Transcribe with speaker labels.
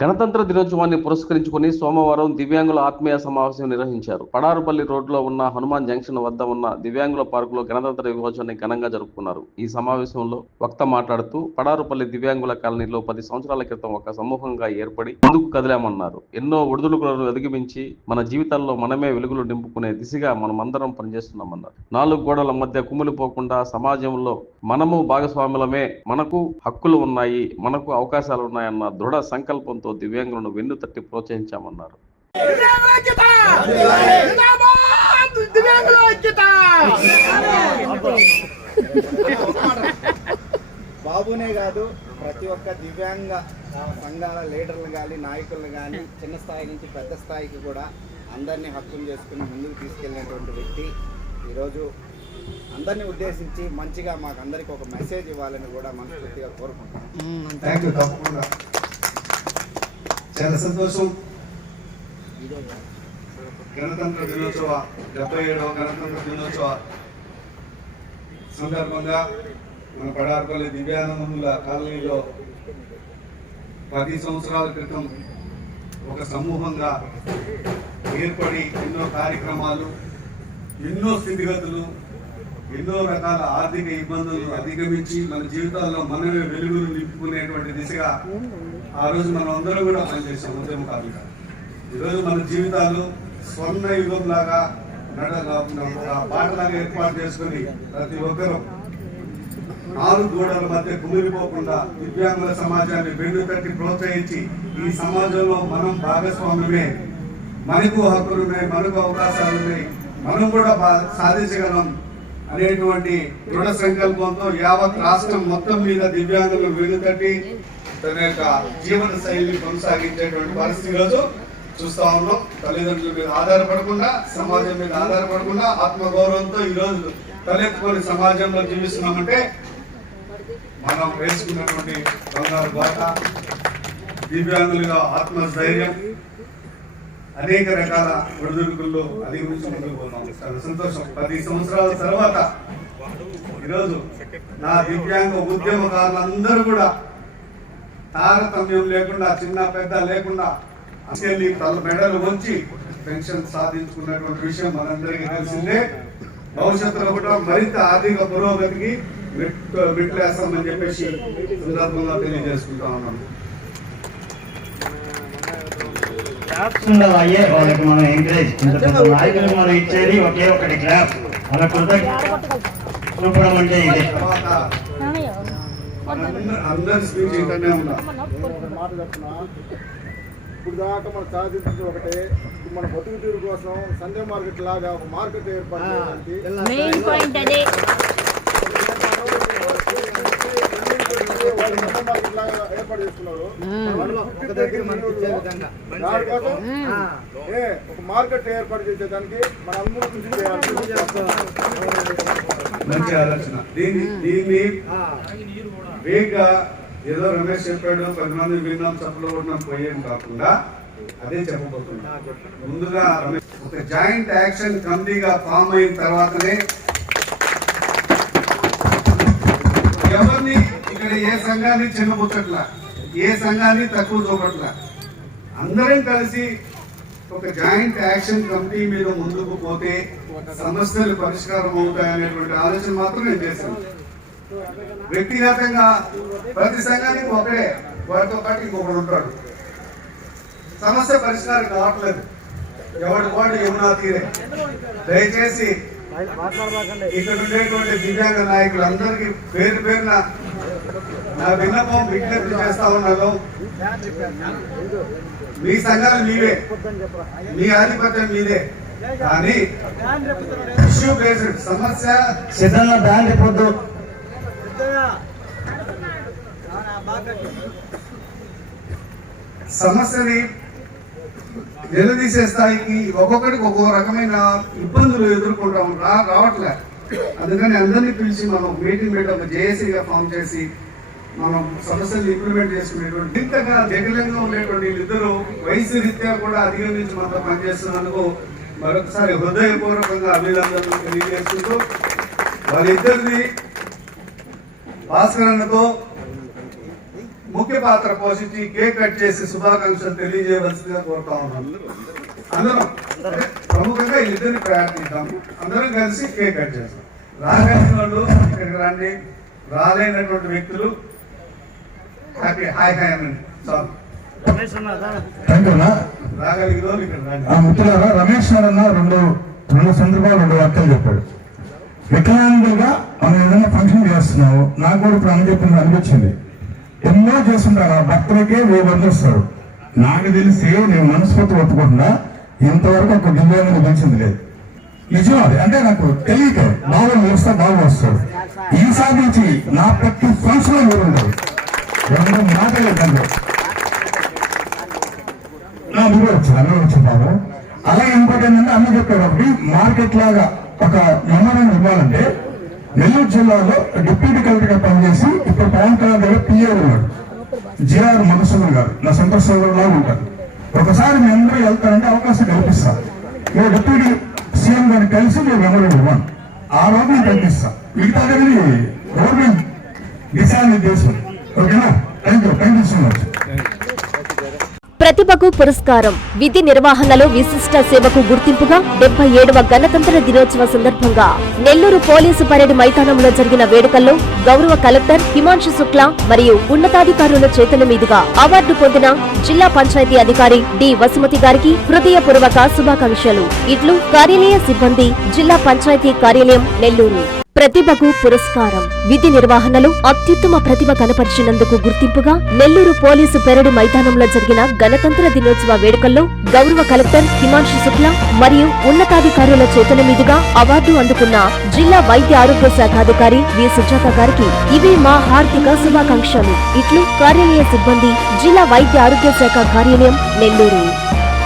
Speaker 1: గణతంత్ర దినోత్సవాన్ని పురస్కరించుకుని సోమవారం దివ్యాంగుల ఆత్మీయ సమావేశం నిర్వహించారు. పడారుపల్లి రోడ్లో ఉన్న హనుమాన్ జంక్షన్ వద్ద ఉన్న దివ్యాంగుల పార్కులో గణతంత్ర దినోత్సవాన్ని ఘనంగా జరుపుకున్నారు. ఈ సమావేశంలో వక్త మాట్లాడుతూ పడారుపల్లి దివ్యాంగుల కాలనీలో పది సంవత్సరాల క్రితం ఒక సమూహంగా ఏర్పడి ముందుకు కదిలామన్నారు. ఎన్నో ఒడిదుడుకులను అధిగమించి మన జీవితాల్లో మనమే వెలుగులు నింపుకునే దిశగా మనమందరం పనిచేస్తున్నామన్నారు. నాలుగు గోడల మధ్య కుమిలిపోకుండా సమాజంలో మనము భాగస్వాములమే మనకు హక్కులు ఉన్నాయి మనకు అవకాశాలు ఉన్నాయన్న దృఢ సంకల్పంతో దివ్యాంగులను వెన్ను తట్టి ప్రోత్సహించామన్నారు.
Speaker 2: బాబునే కాదు ప్రతి ఒక్క దివ్యాంగ సంఘాల లీడర్లు కానీ నాయకులు కానీ చిన్న స్థాయి నుంచి పెద్ద స్థాయికి కూడా అందరినీ హక్కులు చేసుకుని ముందుకు తీసుకెళ్ళినటువంటి వ్యక్తి ఈరోజు అందరినీ ఉద్దేశించి మంచిగా మాకు అందరికి ఒక మెసేజ్ ఇవ్వాలని కూడా మనస్ఫూర్తిగా కోరుకుంటున్నాం.
Speaker 3: థ్యాంక్ యూ తప్పకుండా. చాలా సంతోషం. గణతంత్ర దినోత్సవ డెబ్బై ఏడవ గణతంత్ర దినోత్సవ సందర్భంగా మన పడార్పల్లి దివ్యాంగముల కాలనీలో పది సంవత్సరాల క్రితం ఒక సమూహంగా ఏర్పడి ఎన్నో కార్యక్రమాలు ఎన్నో స్థితిగతులు ఎన్నో రకాల ఆర్థిక ఇబ్బందులు అధిగమించి మన జీవితాల్లో మనమే వెలుగులు నింపుకునేటువంటి దిశగా ఆ రోజు మనం అందరం కూడా పనిచేసాం ఉద్యమకారులుగా ఈరోజు మన జీవితాలు స్వర్ణ యుగం లాగా నడ బాటలాగా ఏర్పాటు చేసుకుని ప్రతి ఒక్కరూ నాలుగు గోడల మధ్య కుమిలిపోకుండా దివ్యాంగుల సమాజాన్ని వెన్ను తట్టి ప్రోత్సహించి ఈ సమాజంలో మనం భాగస్వామ్యమే మనకు హక్కులున్నాయి మనకు అవకాశాలున్నాయి. మనం కూడా బా- సాధించగలం. అనేటువంటి దృఢ సంకల్పంతో యావత్ రాష్ట్రం మొత్తం మీద దివ్యాంగులు వెనుతట్టి తన యొక్క జీవన శైలిని కొనసాగించేటువంటి పరిస్థితి రోజు చూస్తా ఉన్నాం. తల్లిదండ్రుల మీద ఆధారపడకుండా సమాజం మీద ఆధారపడకుండా ఆత్మగౌరవంతో ఈరోజు తలెత్తుకొని సమాజంలో జీవిస్తున్నామంటే మనం వేసుకున్నటువంటి బంగారు బాట దివ్యాంగులుగా ఆత్మస్థైర్యం అనేక రకాల ఒడిదుడుకుల్లో అధిగమించి ముందుకు చాలా సంతోషం. పది సంవత్సరాల తర్వాత ఈరోజు నా దివ్యాంగ ఉద్యమకారులందరూ కూడా తారతమ్యం లేకుండా చిన్న పెద్ద లేకుండా అసలు తల మెడలు వంచి పెన్షన్ సాధించుకున్నటువంటి విషయం మనందరికీ తెలిసిందే. భవిష్యత్తులో కూడా మరింత ఆర్థిక పురోగతికి మెట్టు చెప్పేసి సందర్భంగా తెలియజేసుకుంటా ఉన్నాను
Speaker 4: ఉండాలి అయ్యే వాళ్ళకి మనం ఎంకరేజ్ ఇంత పెద్ద నాయకులకు మనం ఇచ్చేది ఒకే ఒకటి క్లాప్ అలా కృతజ్ఞ చూపడం అంటే ఇదే.
Speaker 2: ఇప్పుడు దాకా మనం సాధించింది ఒకటే. మన బతుకు తీరు కోసం సండే మార్కెట్ లాగా ఒక మార్కెట్ ఏర్పాటు ఒక మార్కెట్ ఏర్పాటు చేసేదానికి మన అందరూ కృషి
Speaker 3: మంచి ఆలోచన. దీన్ని దీన్ని ఏదో రమేష్ చెప్పాడు కొంతమంది విన్నాం చప్పులు కొట్టినాం పోయేం కాకుండా అదే చెప్పబోతున్నా. ముందుగా రమేష్ ఒక జాయింట్ యాక్షన్ కమిటీగా ఫామ్ అయిన తర్వాతనే ఎవరిని ఇక్కడ ఏ సంఘాన్ని చిన్నబుచ్చట్ల ఏ సంఘాన్ని తక్కువ చూపట్ల? అందరం కలిసి ఒక జాయింట్ యాక్షన్ కమిటీ మీద ముందుకు పోతే సమస్యలు పరిష్కారం అవుతాయనేటువంటి ఆలోచన మాత్రం నేను చేశాను. వ్యక్తిగతంగా ప్రతి సంఘానికి ఒకడే వాటితో పాటు ఇంకొకడు ఉంటాడు. సమస్య పరిష్కారం కావట్లేదు. ఎవడి వాడు యమునా తీరే. దయచేసి ఇక్కడ ఉండేటువంటి దివ్యాంగ నాయకులందరికీ పేరు పేరున నా విన్నపం విజ్ఞప్తి చేస్తా ఉన్నాను. మీ సంఘాలు మీవే. మీ ఆధిపత్యం మీదే. కానీ ఇష్యూ బేస్డ్ సమస్య
Speaker 4: సిద్ధంగా దాన్ని పొద్దు
Speaker 3: సమస్యని నిలదీసే స్థాయికి ఒక్కొక్కడికి ఒక్కొక్క రకమైన ఇబ్బందులు ఎదుర్కొంటాం రావట్లే. అందుకని అందరినీ పిలిచి మనం మీటింగ్ పెట్టి ఒక జేఏసీగా ఫామ్ చేసి మనం సమస్యలు ఇంప్లిమెంట్ చేసుకునేటువంటి ఇంతగా జగలంగా ఉండేటువంటి వీళ్ళిద్దరూ వయసు రీత్యా కూడా అధిగమించి మనతో పనిచేస్తున్నందుకు మరొకసారి హృదయపూర్వకంగా అభినందనలు తెలియజేసుకుంటూ వాళ్ళిద్దరిని భాస్కర్ అన్నతో ముఖ్య పాత్ర పోషించి కేక్ కట్ చేసి శుభాకాంక్షలు తెలియజేయవలసిందిగా కోరుతా ఉన్నాను. అందరం ప్రముఖంగా వీళ్ళిద్దరిని ప్రయత్నిద్దాం అందరం కలిసి కేక్ కట్ చేస్తాం రాగలిగిన వాళ్ళు ఇక్కడికి రండి. రాలేనటువంటి వ్యక్తులు. హ్యాపీ హాయ్ హాయ్ అనండి చాలు రాగలిగిన వాళ్ళు ఇక్కడ రండి.
Speaker 5: ఆ మిత్రులారా రమేష్ అన్న రెండు రెండు సందర్భాలు రెండు వార్తలు చెప్పాడు. వికలాంగులుగా మనం ఏదైనా ఫంక్షన్ చేస్తున్నాము నాకు కూడా ఇప్పుడు అన్న చెప్పింది అనిపించింది. ఎన్నో చేస్తుంటారు ఆ భర్తలకే వెయ్యి మంది వస్తారు నాకు తెలిసి నేను మనస్ఫూర్తి ఒప్పుకుంటున్నా ఇంతవరకు ఒక దివ్యాంగులు పెంచింది లేదు. నిజం అది. అంటే నాకు తెలియక బాబు వస్తా బాబు వస్తాడు ఈసారి నుంచి నా ప్రతి ఫ్రెండ్స్లో మీరు ఉండరు. రెండు మాటలేదండి నా మీరు వచ్చారు అందరూ వచ్చారు బాబు. అలాగే ఇంకోటి ఏంటంటే అన్న చెప్పారు ఒకటి మార్కెట్ లాగా ఒక నమ్మకం ఇవ్వాలంటే నెల్లూరు జిల్లాలో డిప్యూటీ కలెక్టర్గా పనిచేసి ఇప్పుడు పవన్ కళ్యాణ్ దగ్గర పిఏ ఉన్నాడు. జిఆర్ మధుసూదన్ గారు. నా సంతోషంలో ఉంటారు. ఒకసారి మీ అందరూ వెళ్తారంటే అవకాశం కల్పిస్తా. మీరు డిప్యూటీ సీఎం గారిని కలిసి నేను మెమోరం ఇవ్వను ఆ రోజు నేను కల్పిస్తా. మిగతా గవర్నమెంట్ దిశానిర్దేశం. ఓకేనా? Thank you thank you so much
Speaker 6: ప్రతిభకు పురస్కారం. విధి నిర్వహణలో విశిష్ట సేవకు గుర్తింపుగా డెబ్బై ఏడవ గణతంత్ర దినోత్సవ సందర్భంగా నెల్లూరు పోలీసు పరేడ్ మైదానంలో జరిగిన వేడుకల్లో గౌరవ కలెక్టర్ హిమాంశు శుక్లా మరియు ఉన్నతాధికారుల చేతుల మీదుగా అవార్డు పొందిన జిల్లా పంచాయతీ అధికారి డి. వసుమతి గారికి హృదయపూర్వక శుభాకాంక్షలు. ఇట్లు కార్యాలయ సిబ్బంది జిల్లా పంచాయతీ కార్యాలయం నెల్లూరు. ప్రతిభకు పురస్కారం. విధి నిర్వహణలో అత్యుత్తమ ప్రతిభ కనపరిచినందుకు గుర్తింపుగా నెల్లూరు పోలీసు పెరడు మైదానంలో జరిగిన గణతంత్ర దినోత్సవ వేడుకల్లో గౌరవ కలెక్టర్ హిమాంశు శుక్లా మరియు ఉన్నతాధికారుల చేతుల మీదుగా అవార్డు అందుకున్న జిల్లా వైద్య ఆరోగ్య శాఖ అధికారి వి. సుజాత గారికి ఇవి మా హార్దిక శుభాకాంక్షలు. ఇట్లు కార్యాలయ సిబ్బంది జిల్లా వైద్య ఆరోగ్య శాఖ కార్యాలయం నెల్లూరు.